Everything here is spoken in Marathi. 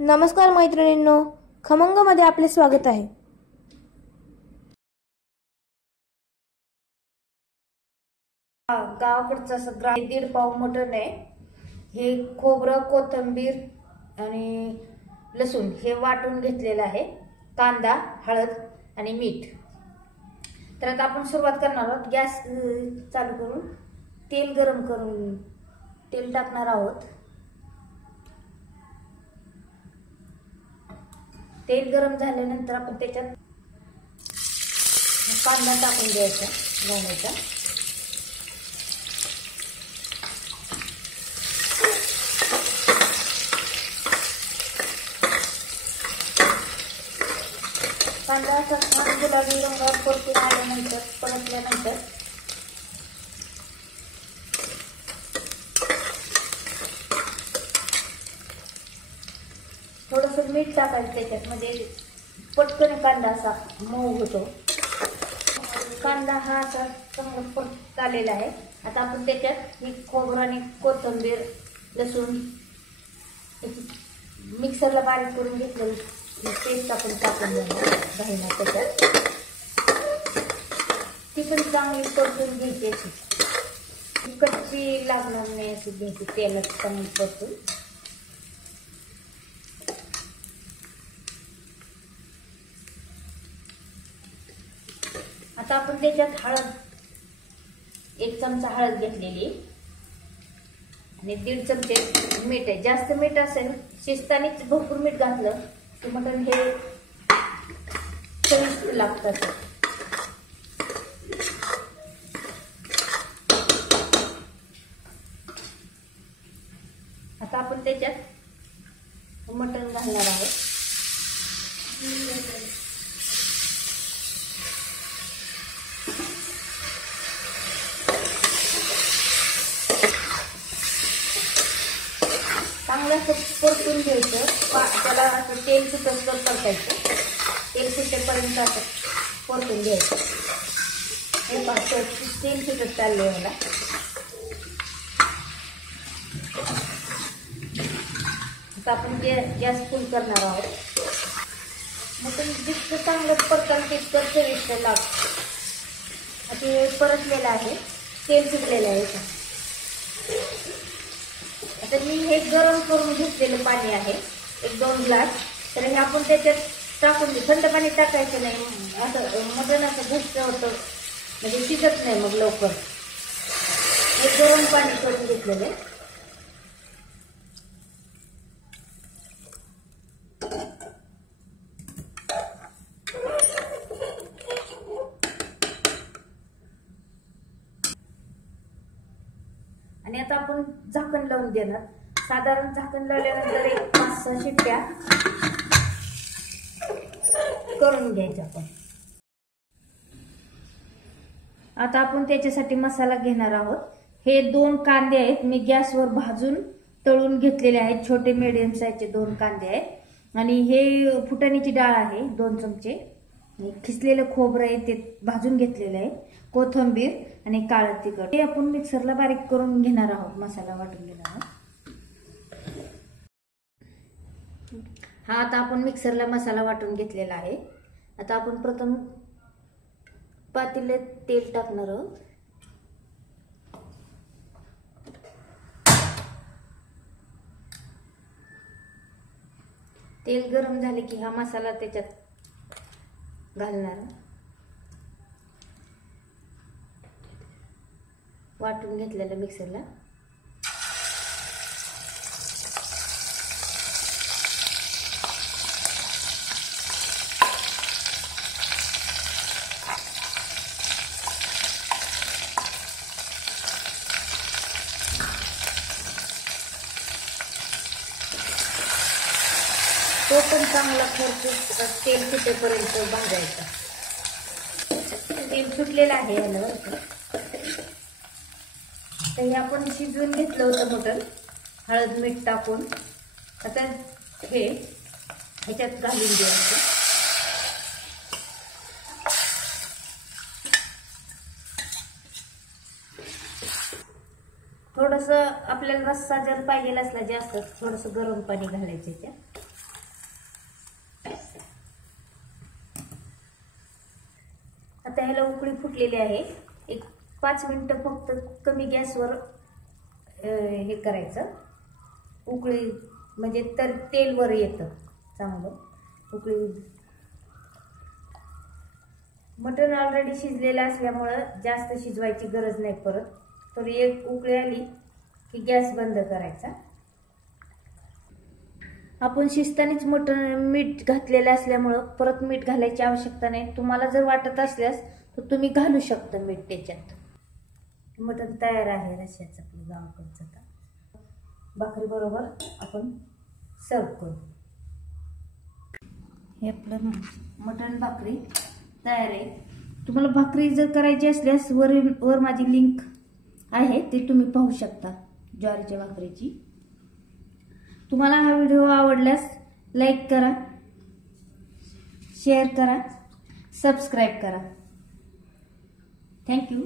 नमस्कार मैत्रिणींनो, खमंगमध्ये आपले स्वागत आहे। गावाकडचं असं 1.5 पाव मटण आहे। हे खोबरं, कोथिंबीर आणि लसूण हे वाटून घेतलेलं आहे। कांदा, हळद आणि मीठ। तर आता आपण सुरुवात करणार आहोत। गॅस चालू करून तेल गरम करून तेल टाकणार आहोत। तेल गरम झाल्यानंतर आपण त्याच्यात कांदा टाकून द्यायचा, घालायचा। कांदा छान गुलाबी रंगावर परतून आल्यानंतर परतल्यानंतर थोडंसं मीठ टाकायचं त्याच्यात, म्हणजे पटकन कांदा असा मऊ होतो। कांदा हा असा चांगला परत आलेला आहे। आता आपण त्याच्यात ही खोबरं आणि कोथिंबीर, लसूण मिक्सरला बारीक करून घेतलेली पेस्ट आपण टाकून घालणार त्याच्यात। ती पण चांगली परतून घ्यायची, कच्ची लागणार नाही अशी घ्यायची, तेलात चांगली परतून। आता आपण त्याच्यात हळद, 1 चमचा हळद घेतलेली आणि 1.5 चमचे मीठ आहे। जास्त मीठ असेल, शिजतानीच भरपूर मीठ घातलं की मटण हे चविष्ट लागतं। आता आपण त्याच्यात मटण घालणार आहोत। चांगलं असं परतून घ्यायचं, त्याला असं तेल सुटत परतायचं, तेल सुटेपर्यंत असं परतून घ्यायचं। हे पाच तेल सुटत चाललंय मला। आता आपण गॅस फुल करणार आहोत। मटण जितकं चांगलं परताल तितकं चविष्ट लागतं। आता परतलेलं आहे, तेल सुटलेलं आहे। आता मी हे गरम करून घेतलेलं पाणी आहे, 1-2 ग्लास। तर हे आपण त्याच्यात टाकून घेऊ। थंड पाणी टाकायचं नाही, असं मटण असं घट्ट होतं, म्हणजे शिजत नाही मग लवकर। हे गरम पाणी करून घेतलेलं आहे। आणि आता आपण झाकण लावून देणार। साधारण झाकण लावल्यानंतर 5-6 शिट्ट्या करून घ्यायच्या आपण। आता आपण त्याच्यासाठी मसाला घेणार आहोत। हे 2 कांदे आहेत, मी गॅसवर भाजून तळून घेतलेले आहेत। छोटे मीडियम साईजचे 2 कांदे आहेत। आणि हे फुटाण्याची डाळ आहे 2 चमचे, खिसलेलं खोबरं आहे ते भाजून घेतलेलं आहे, कोथिंबीर आणि काळं तिखट हे आपण मिक्सरला बारीक करून घेणार आहोत, मसाला वाटून घेणार आहोत। हा आता आपण मिक्सरला मसाला वाटून घेतलेला आहे। आता आपण प्रथम पातेल्यात तेल टाकणार आहोत। तेल गरम झाले की हा मसाला त्याच्यात घालणार, वाटून घेतलेला मिक्सरला। तो पण चांगला खरपूस तेल सुटेपर्यंत भाजायचा। तेल सुटलेलं आहे याला। तर हे आपण शिजवून घेतलं होतं मटण हळद मीठ टाकून। आता हे ह्याच्यात घालून द्यायचं। थोडंसं आपल्याला रस्सा जर पाहिजे असला जास्त, थोडंसं गरम पाणी घालायचं याच्यात। फुटलेली आहे. एक 5 मिनिटं फक्त कमी गॅसवर हे करायचं, उकळी म्हणजे तर तेल वर येतं चांगलं. उकळी मटण ऑलरेडी शिजलेलं असल्यामुळं जास्त शिजवायची गरज नाही पडत. तर एक उकळी आली की गॅस बंद करायचा. आपण शिजतानीच मटण मीठ घातलेलं असल्यामुळं परत मीठ घालायची आवश्यकता नाही. तुम्हाला जर वाटत असल्यास तर तुम्ही घालू शकता मीठ त्याच्यात. मटण तयार आहे रश्श्याचं आपलं गावाकडचं. भाकरी बरोबर आपण सर्व करू. हे आपलं मटण भाकरी तयार आहे. तुम्हाला भाकरी जर करायची असल्यास वर माझी लिंक आहे, ते तुम्ही पाहू शकता ज्वारीच्या भाकरीची. तुम्हाला हा व्हिडिओ आवडल्यास लाईक करा, शेअर करा, सबस्क्राईब करा. थँक्यू.